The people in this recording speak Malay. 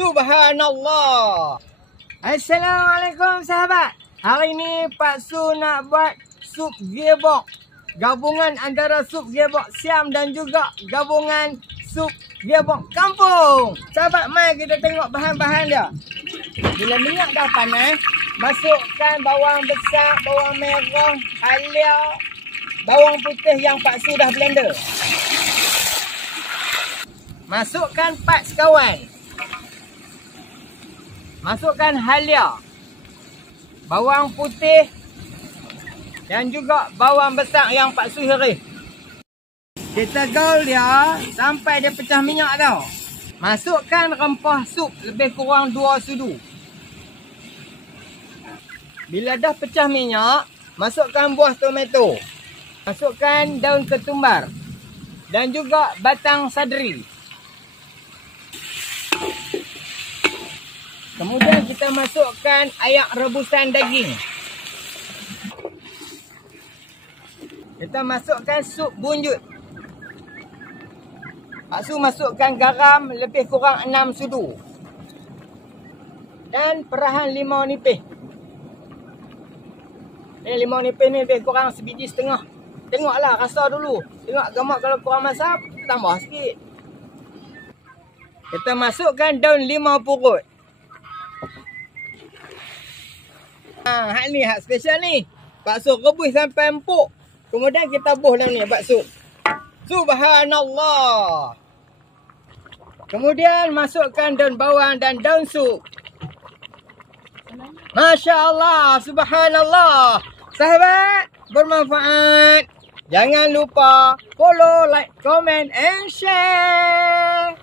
Subhanallah. Assalamualaikum sahabat. Hari ni Pak Su nak buat sup gearbox. Gabungan antara sup gearbox Siam dan juga gabungan sup gearbox kampung. Sahabat, mari kita tengok bahan-bahan dia. Bila minyak dah panas, masukkan bawang besar, bawang merah, halia, bawang putih yang Pak Su dah blender. Masukkan pat sekawan. Masukkan halia, bawang putih dan juga bawang besar yang Pak Su iris. Kita gaul dia sampai dia pecah minyak tau. Masukkan rempah sup lebih kurang 2 sudu. Bila dah pecah minyak, masukkan buah tomato. Masukkan daun ketumbar dan juga batang sadri. Kemudian kita masukkan ayak rebusan daging. Kita masukkan sup bunjut. Pak Su masukkan garam lebih kurang 6 sudu. Dan perahan limau nipis. Limau nipis ni lebih kurang sebiji setengah. Tengoklah rasa dulu. Tengok gamak, kalau kurang masam, tambah sikit. Kita masukkan daun limau purut. Hak ni, hak special ni. Pak Su rebus sampai empuk. Kemudian kita buh dalam ni Pak Su. Subhanallah. Kemudian masukkan daun bawang dan daun sup. Masya Allah, subhanallah. Sahabat, bermanfaat. Jangan lupa follow, like, comment and share.